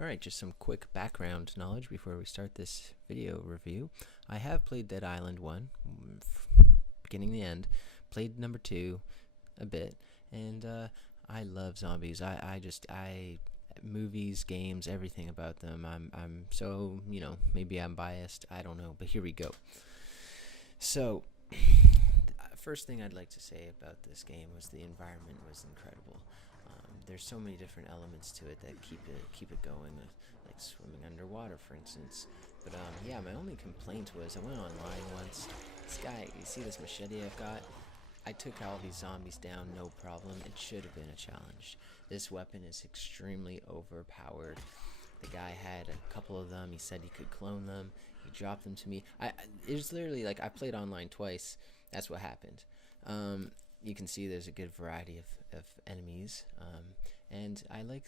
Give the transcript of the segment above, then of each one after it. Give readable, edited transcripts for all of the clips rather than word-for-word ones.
Alright, just some quick background knowledge before we start this video review. I have played Dead Island 1, beginning to end, played number 2 a bit, and I love zombies. Movies, games, everything about them. I'm so, maybe I'm biased, I don't know, but here we go. So, first thing I'd like to say about this game was the environment was incredible. There's so many different elements to it that keep it going, like swimming underwater, for instance. But yeah, my only complaint was I went online once. This guy, you see this machete I've got? I took all these zombies down, no problem. It should have been a challenge. This weapon is extremely overpowered. The guy had a couple of them. He said he could clone them. He dropped them to me. It was literally like I played online twice. That's what happened. You can see there's a good variety of enemies, and I like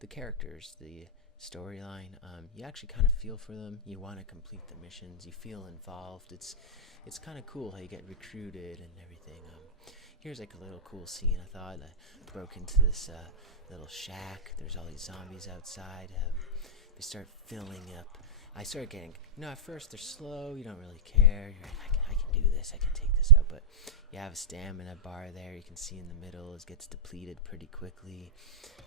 the characters, the storyline. You actually kind of feel for them. You want to complete the missions. You feel involved. It's kind of cool how you get recruited and everything. Here's like a little cool scene. I thought I broke into this little shack. There's all these zombies outside. They start filling up. I start getting, at first they're slow. You don't really care. You're like, I can do this. I can take this out. But you have a stamina bar there. You can see in the middle it gets depleted pretty quickly,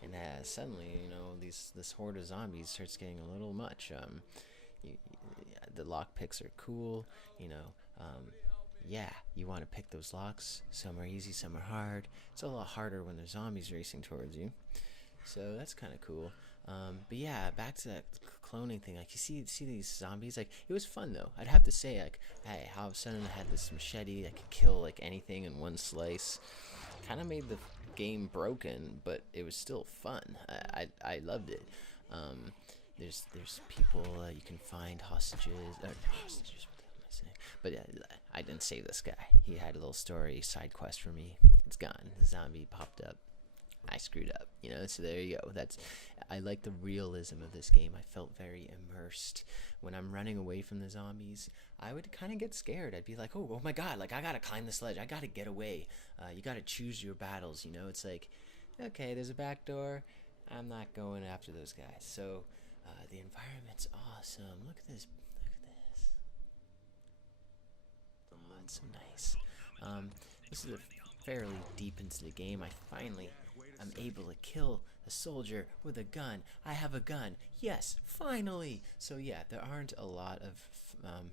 and suddenly, this horde of zombies starts getting a little much. The lock picks are cool. Yeah, you want to pick those locks. Some are easy, some are hard. It's a lot harder when there's zombies racing towards you. So that's kind of cool. But yeah, back to that cloning thing. Like, you see these zombies. Like, it was fun though. I'd have to say, like, hey, all of a sudden I had this machete that could kill like anything in one slice. Kind of made the game broken, but it was still fun. I loved it. There's people you can find hostages. Hostages. What the hell am I saying? But I didn't save this guy. He had a little story side quest for me. It's gone. The zombie popped up. I screwed up, so there you go. I like the realism of this game. I felt very immersed. When I'm running away from the zombies, I would kind of get scared. I'd be like, oh my god, like, I gotta climb this ledge, I gotta get away. You gotta choose your battles, it's like, okay, there's a back door, I'm not going after those guys. So the environment's awesome. Look at this. Oh, it's so nice. This is fairly deep into the game. I'm able to kill a soldier with a gun. I have a gun. Yes, finally! So yeah, there aren't a lot of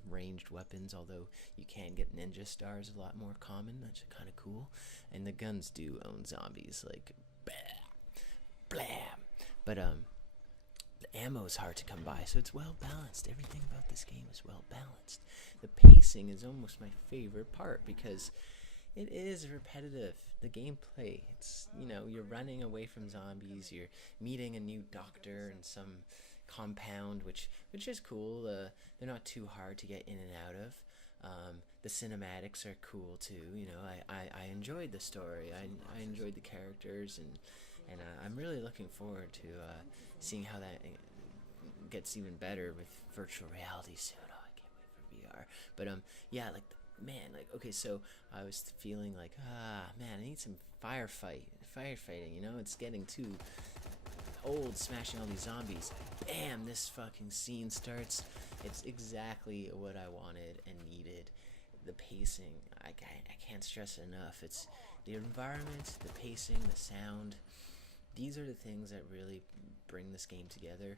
ranged weapons, although you can get ninja stars a lot more common. That's kind of cool. And the guns do own zombies, like, bam, blam. But the ammo's hard to come by, so it's well balanced. Everything about this game is well balanced. The pacing is almost my favorite part because it is repetitive. The gameplay, it's, you're running away from zombies, you're meeting a new doctor in some compound, which is cool. They're not too hard to get in and out of. The cinematics are cool too. I enjoyed the story. I enjoyed the characters, and I'm really looking forward to seeing how that gets even better with virtual reality soon. Oh, I can't wait for VR. But yeah, like, man, like, okay, so I was feeling like, man, I need some firefighting, it's getting too old smashing all these zombies. Bam, this fucking scene starts. It's exactly what I wanted and needed. The pacing, I can't stress it enough. It's the environment, the pacing, the sound. These are the things that really bring this game together.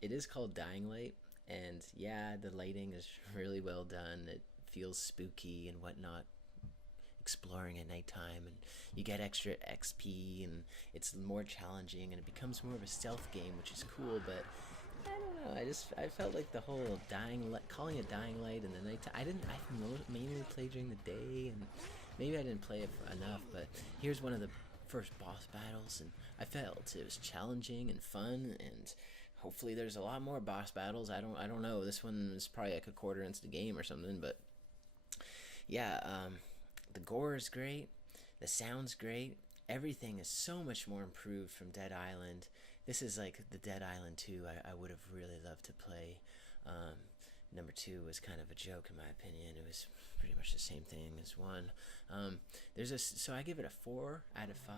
It is called Dyinglight, and yeah, the lighting is really well done. It feels spooky and whatnot, exploring at nighttime, and you get extra XP, and it's more challenging, and it becomes more of a stealth game, which is cool. But I don't know, I felt like the whole calling it Dying Light in the nighttime. I mainly play during the day, and maybe I didn't play it enough. But here's one of the first boss battles, and I felt it was challenging and fun, and hopefully there's a lot more boss battles. I don't know. This one is probably like a quarter into the game or something, but yeah, the gore is great, the sound's great, everything is so much more improved from Dead Island. This is like the Dead Island 2 I would have really loved to play. number 2 was kind of a joke in my opinion. It was pretty much the same thing as 1. So I give it a 4 out of 5.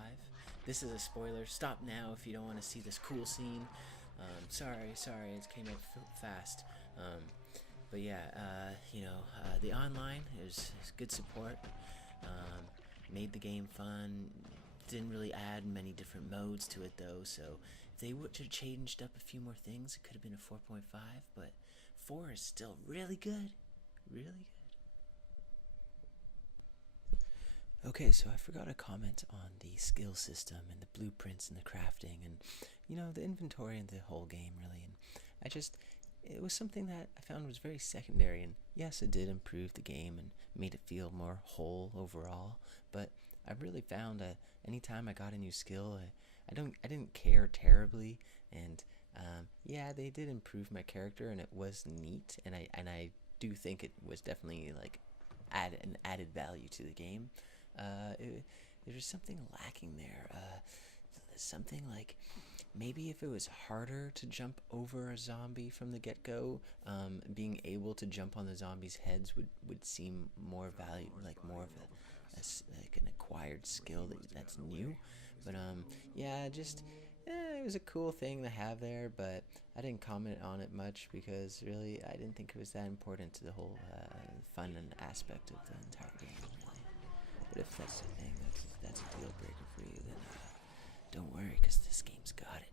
This is a spoiler. Stop now if you don't want to see this cool scene. Sorry, it came up fast. But yeah, the online is good support. Made the game fun. Didn't really add many different modes to it though, so if they would have changed up a few more things, it could have been a 4.5, but 4 is still really good. Really good. Okay, so I forgot to comment on the skill system and the blueprints and the crafting and, the inventory and the whole game, really. And it was something that I found was very secondary, and yes, it did improve the game and made it feel more whole overall, but I really found that anytime I got a new skill, I didn't care terribly, and yeah, they did improve my character, and it was neat, and I do think it was definitely like an added value to the game. There was something lacking there. Something like maybe if it was harder to jump over a zombie from the get-go, being able to jump on the zombies' heads would seem more value, like more of like an acquired skill that's new. But yeah, it was a cool thing to have there, but I didn't comment on it much because really I didn't think it was that important to the whole fun and aspect of the entire game, really. But if that's the thing, that's a deal breaker for you, then don't worry, because this game's got it.